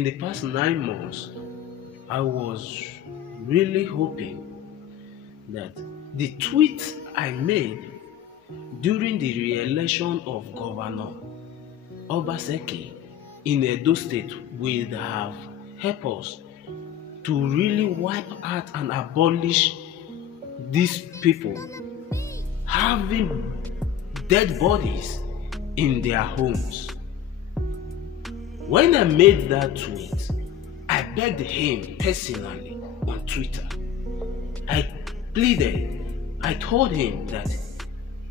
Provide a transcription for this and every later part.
In the past 9 months, I was really hoping that the tweet I made during the re-election of Governor Obaseki in Edo State would have helped us to really wipe out and abolish these people having dead bodies in their homes. When I made that tweet, I begged him personally on Twitter. I pleaded, I told him that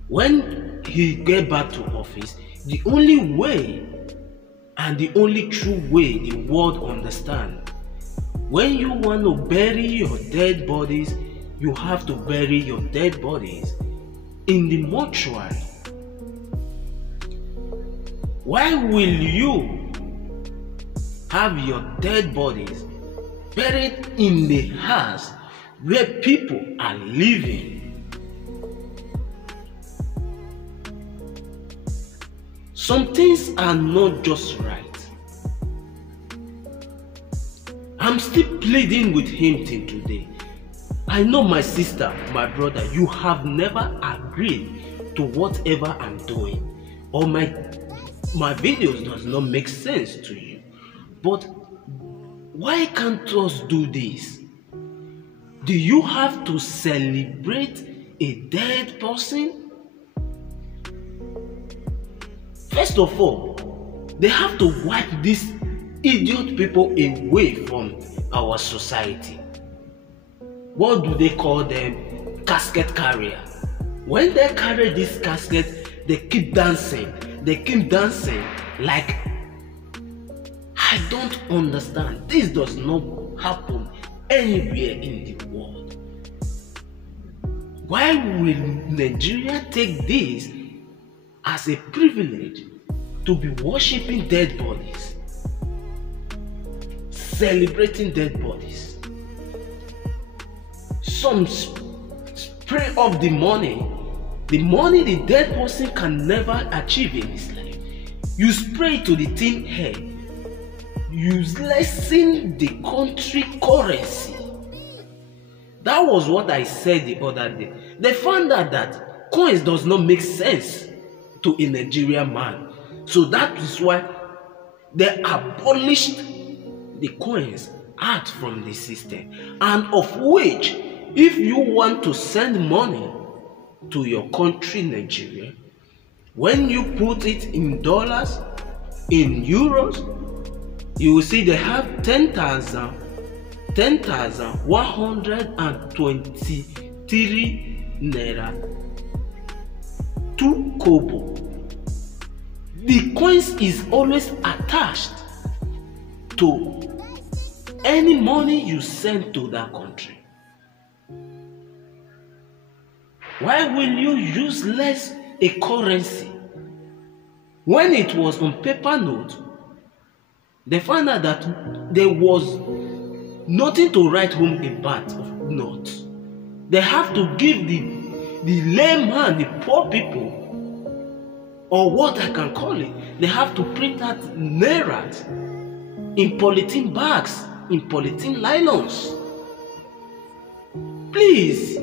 when he get back to office, the only way and the only true way the world understand, when you want to bury your dead bodies, you have to bury your dead bodies in the mortuary. Why will you have your dead bodies buried in the house where people are living? Some things are not just right. I'm still pleading with him till today. I know my sister, my brother, you have never agreed to whatever I'm doing, or my videos does not make sense to you. But why can't us do this? Do you have to celebrate a dead person? First of all, they have to wipe these idiot people away from our society. What do they call them? Casket carrier. When they carry this casket, they keep dancing. They keep dancing like, I don't understand. This does not happen anywhere in the world. Why will Nigeria take this as a privilege to be worshipping dead bodies, celebrating dead bodies? Some spray off the money the dead person can never achieve in his life. You spray to the thin head. You lessen the country currency. That was what I said the other day. They found out that coins does not make sense to a Nigerian man. So that is why they abolished the coins out from the system. And of which, if you want to send money to your country, Nigeria, when you put it in dollars, in euros, you will see they have 10,123 naira 2 kobo. The coins is always attached to any money you send to that country. Why will you use less a currency? When it was on paper note, they found out that there was nothing to write home about of notes. They have to give the layman, the poor people, or what I can call it, they have to print out nairas in polythene bags, in polythene nylons. Please,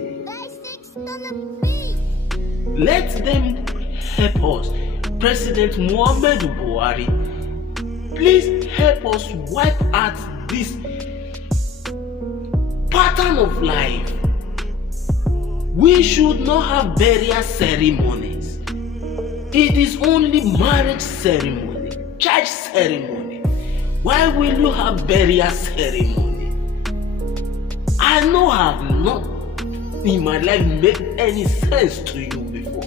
let them help us. President Muhammadu Buhari, please help us wipe out this pattern of life. We should not have burial ceremonies. It is only marriage ceremony, church ceremony. Why will you have burial ceremony? I know I have not in my life made any sense to you before.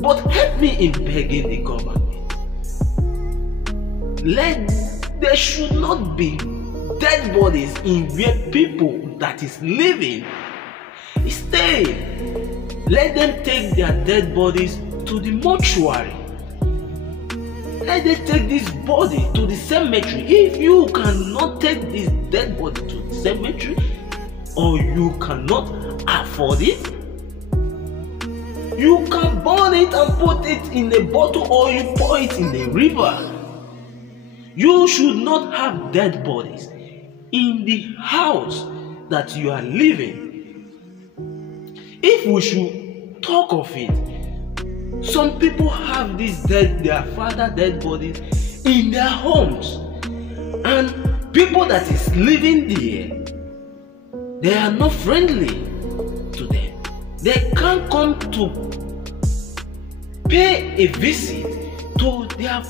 But help me in begging the government. There should not be dead bodies in where people that is living stay. Let them take their dead bodies to the mortuary. Let them take this body to the cemetery. If you cannot take this dead body to the cemetery, or you cannot afford it, you can burn it and put it in a bottle, or you pour it in the river. You should not have dead bodies in the house that you are living. If we should talk of it, some people have their father dead bodies in their homes, and people that is living there, they are not friendly to them. They can't come to pay a visit to their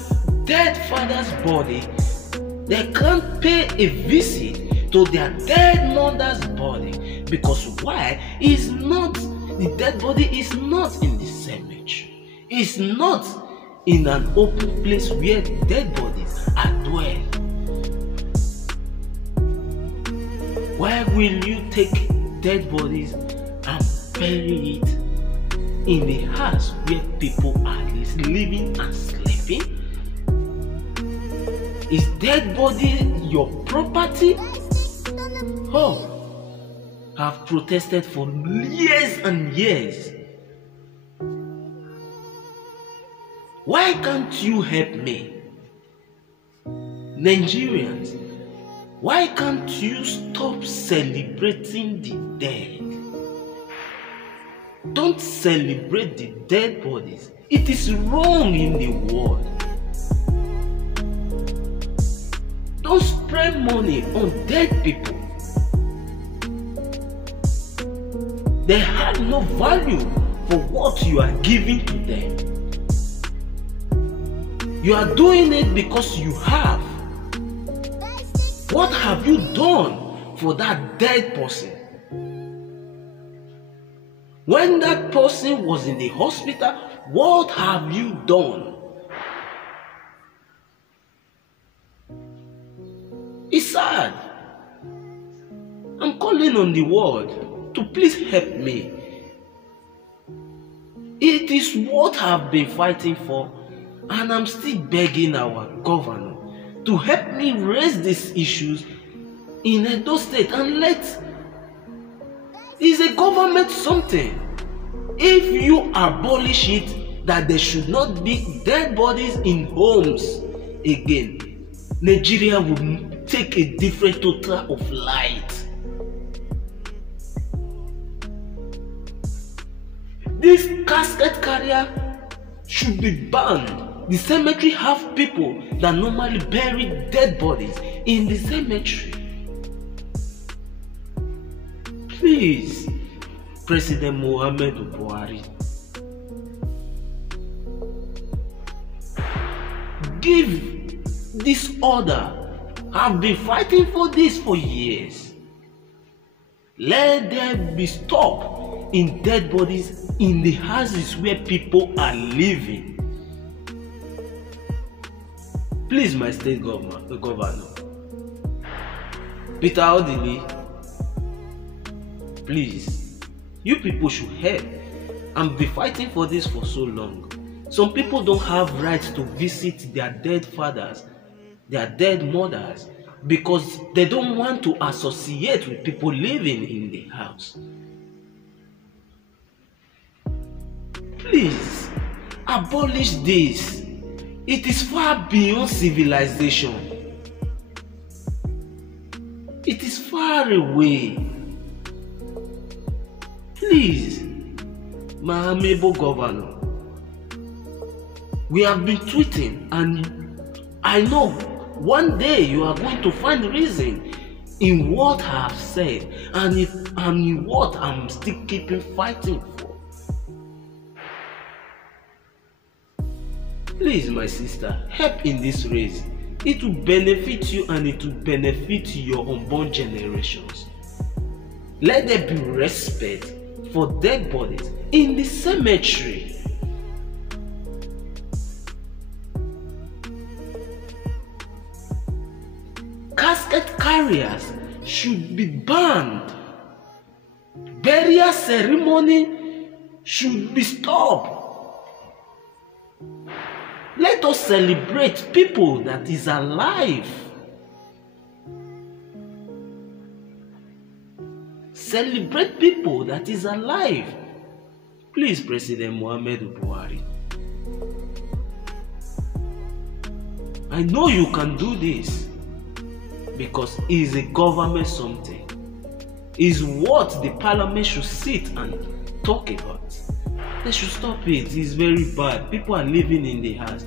dead father's body. They can't pay a visit to their dead mother's body, because why? The dead body is not in the cemetery. It's not in an open place where dead bodies are dwell. Why will you take dead bodies and bury it in the house where people are living and sleeping? Is dead body your property? Oh, I've protested for years and years. Why can't you help me? Nigerians, why can't you stop celebrating the dead? Don't celebrate the dead bodies. It is wrong in the world. Don't spend money on dead people. They have no value for what you are giving to them. You are doing it because you have. What have you done for that dead person? When that person was in the hospital, what have you done? It's sad. I'm calling on the world to please help me. It is what I've been fighting for, and I'm still begging our governor to help me raise these issues in Edo State and is a government something. If you abolish it, that there should not be dead bodies in homes again, Nigeria will take a different total of light. This casket carrier should be banned. The cemetery have people that normally bury dead bodies in the cemetery. Please, President Muhammadu Buhari, give this order. I've been fighting for this for years. Let there be stop in dead bodies in the houses where people are living. Please, my state governor, Peter Odili, please, you people should help. I've been fighting for this for so long. Some people don't have rights to visit their dead fathers, their dead mothers, because they don't want to associate with people living in the house. Please, abolish this. It is far beyond civilization. It is far away. Please, my amiable governor, we have been tweeting, and I know one day you are going to find reason in what I have said and in what I'm still keeping fighting for. Please, my sister, help in this race. It will benefit you and it will benefit your unborn generations. Let there be respect for dead bodies in the cemetery. Casket carriers should be banned. Burial ceremony should be stopped. Let us celebrate people that is alive. Celebrate people that is alive. Please, President Muhammadu Buhari. I know you can do this because it's a government something. It's what the parliament should sit and talk about. They should stop it. It's very bad. People are living in the house.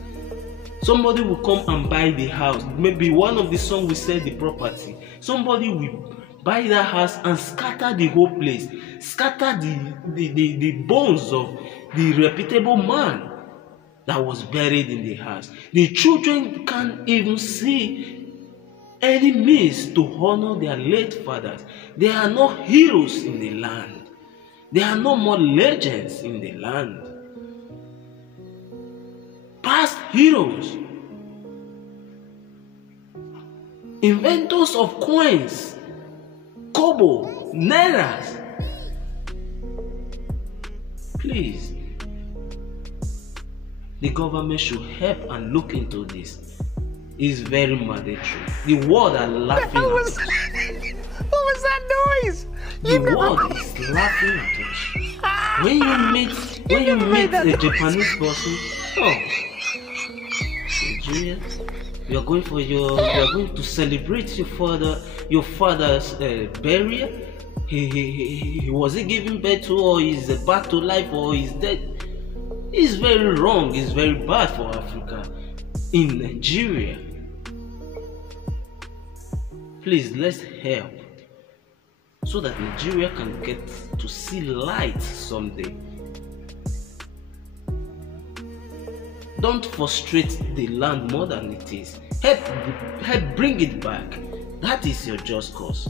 Somebody will come and buy the house. Maybe one of the songs will sell the property. Somebody will buy that house and scatter the whole place. Scatter the bones of the reputable man that was buried in the house. The children can't even see any means to honor their late fathers. There are no heroes in the land. There are no more legends in the land. Past heroes, inventors of coins, kobo, nairas. Please, the government should help and look into this. It's very mandatory. The world are laughing at us. What was that noise? The world is laughing at us. When you meet a Japanese person, oh, Nigeria, you are going to celebrate your father's burial. He was he giving birth to, or is back to life, or is dead? It's very wrong. It's very bad for Africa. In Nigeria, please, let's help so that Nigeria can get to see light someday. Don't frustrate the land more than it is. Help bring it back. That is your just cause.